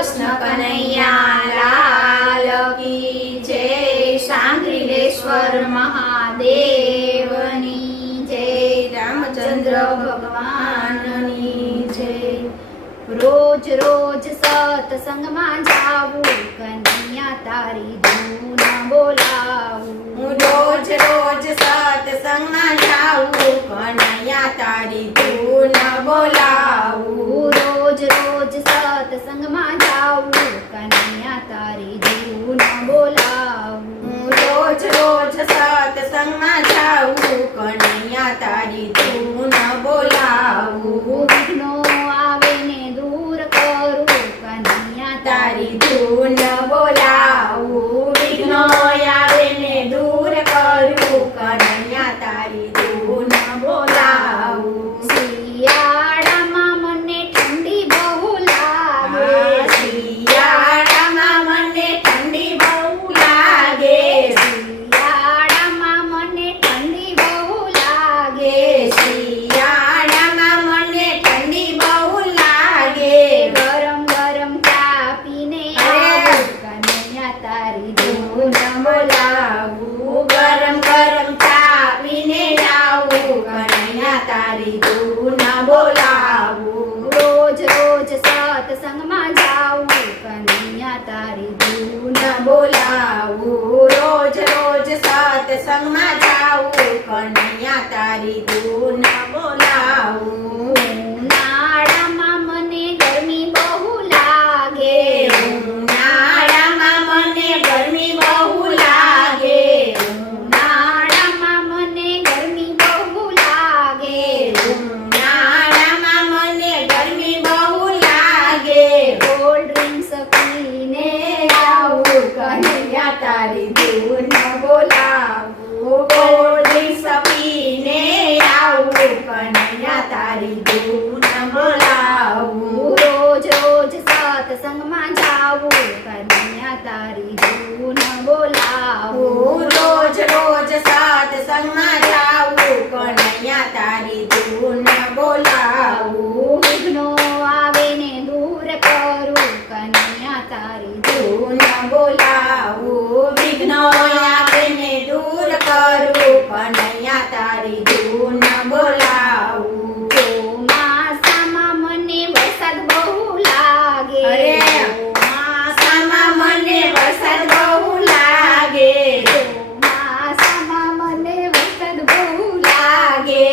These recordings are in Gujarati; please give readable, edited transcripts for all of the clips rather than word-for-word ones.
કૃષ્ણ કનૈયા લાલ કી જય, સાંગરીલેશ્વર મહાદેવની જય, રામચંદ્ર ભગવાનની જય। રોજ રોજ સત્સંગમાં જાવું, કનૈયા તારી ધૂન બોલાવું। રોજ રોજ સત્સંગમાં જાવું, કનૈયા તારી ધૂન બોલાવું। રોજ રોજ સત્સંગમાં જાવું, કનૈયા તારી ધૂન બોલાવું। રોજ રોજ સત્સંગમાં જાવું, કનૈયા તારી ધૂન બોલાવું। વિઘ્નો આવે ને દૂર કરું, કનૈયા તારી ધૂન બોલાવું। વિઘ્નો આવે ને દૂર કરું, કનૈયા તારી ધૂન બોલાવું। શિયાળામાં મને ઠંડી બહુ લાગે, શિયાળામાં મને ઠંડી બહુ લાગે। શિયાળામાં મને ઠંડી બહુ લાગે। શિયાળામાં મને ઠંડી બહુ લાગે। ગરમ ગરમ ચા પીને આવું, કનૈયા તારી ધૂન બોલાવું। ગરમ ગરમ ચા પીને આવું, કનૈયા તારી ધૂન બોલાવું। રોજ રોજ સત્સંગમાં જાવું, કનૈયા તારી ધૂન બોલાવું। રોજ રોજ સત્સંગમાં જાવું, કનૈયા તારી ધૂન બોલાવું। ઉનાળામાં મને ગરમી બહુ લાગે, ઉનાળામાં મને ગરમી બહુ લાગે। ઉનાળામાં મને ગરમી બહુ લાગે। ઉનાળામાં મને ગરમી બહુ લાગે। કોલ્ડ ડ્રિંક્સ પીને આવું, કનૈયા તારી ધૂન બોલાવું। કોલ્ડ ડ્રિંક્સ પીને આવું, કનૈયા તારી ધૂન બોલાવું। રોજ રોજ સત્સંગમાં જાવું, કનૈયા તારી ધૂન બોલાવું। રોજ રોજ સત્સંગમાં જાવું, કનૈયા તારી ધૂન બોલાવું। વિઘ્નો આવે ને દૂર કરું, કનૈયા તારી ધૂન ધૂન બોલાવું। વિઘ્નો આવે ને દૂર કરું, કનૈયા તારી ધૂન બોલાવું। ચોમાસામાં મને વરસાદ બહુ લાગે, અરે ચોમાસામાં મને વરસાદ બહુ લાગે। ચોમાસામાં મને વરસાદ બહુ લાગે।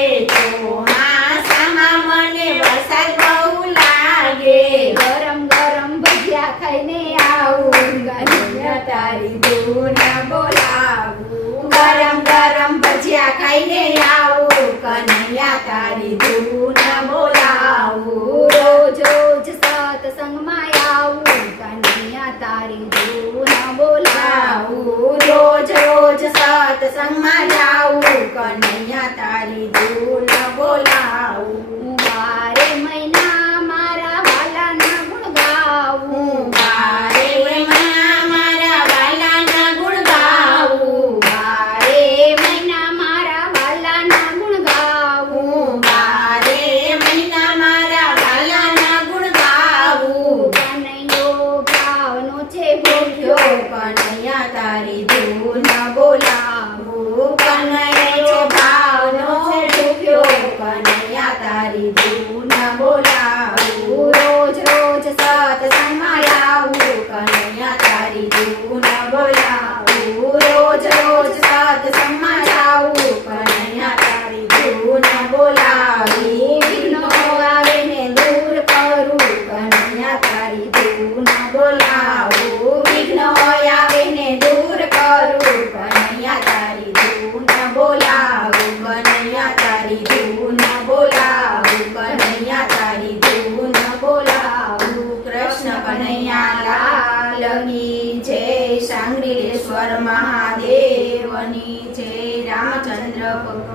ચોમાસામાં મને વરસાદ બહુ લાગે। ગરમ ગરમ ભજીયા ખાઈને આવું, કનૈયા તારી ધૂન બોલાવું। ગરમ ગરમ ભજીયા ખાઈને આવું, કનૈયા તારી ધૂન બોલાવું। રોજ રોજ સત્સંગમાં આવું, કનૈયા તારી ધૂન બોલાવું। રોજ રોજ સત્સંગમાં જાવું, કનૈયા તારી ધૂન બોલાવું। બારે મહિના મારા વાલાના ગુણ ગાવું, બારે મહિના મારા વાલાના ગુણ ગાવું। બારે મહિના મારા વાલાના ગુણ ગાવું। બારે મહિના મારા વાલાના ગુણ ગાવું। કનૈયો ભાવનો છે ભૂખ્યો, કનૈયા તારી ધૂન બોલાવું। કનૈયો ભાવનો છે ભૂખ્યો, કનૈયા તારી ધૂન બોલાવું। રોજ રોજ સત્સંગમાં આવું, કનૈયા તારી ધૂન બોલાવું। રોજ રોજ સત્સંગમાં આવું, કનૈયા તારી ધૂન બોલાવી। વિઘ્નો આવે ને દૂર કરું, કનૈયા તારી ધૂન બોલાવું। વિઘ્નો આવે ને દૂર કરું, કનૈયા તારી ધૂન બોલાવું। કનૈયા તારી ધૂન બોલાવું। કનૈયા તારી ધૂન બોલાવું। કૃષ્ણ કનૈયા લાલ કી જય, સાંગરીલેશ્વર મહાદેવની જય, રામચંદ્ર ભગવાન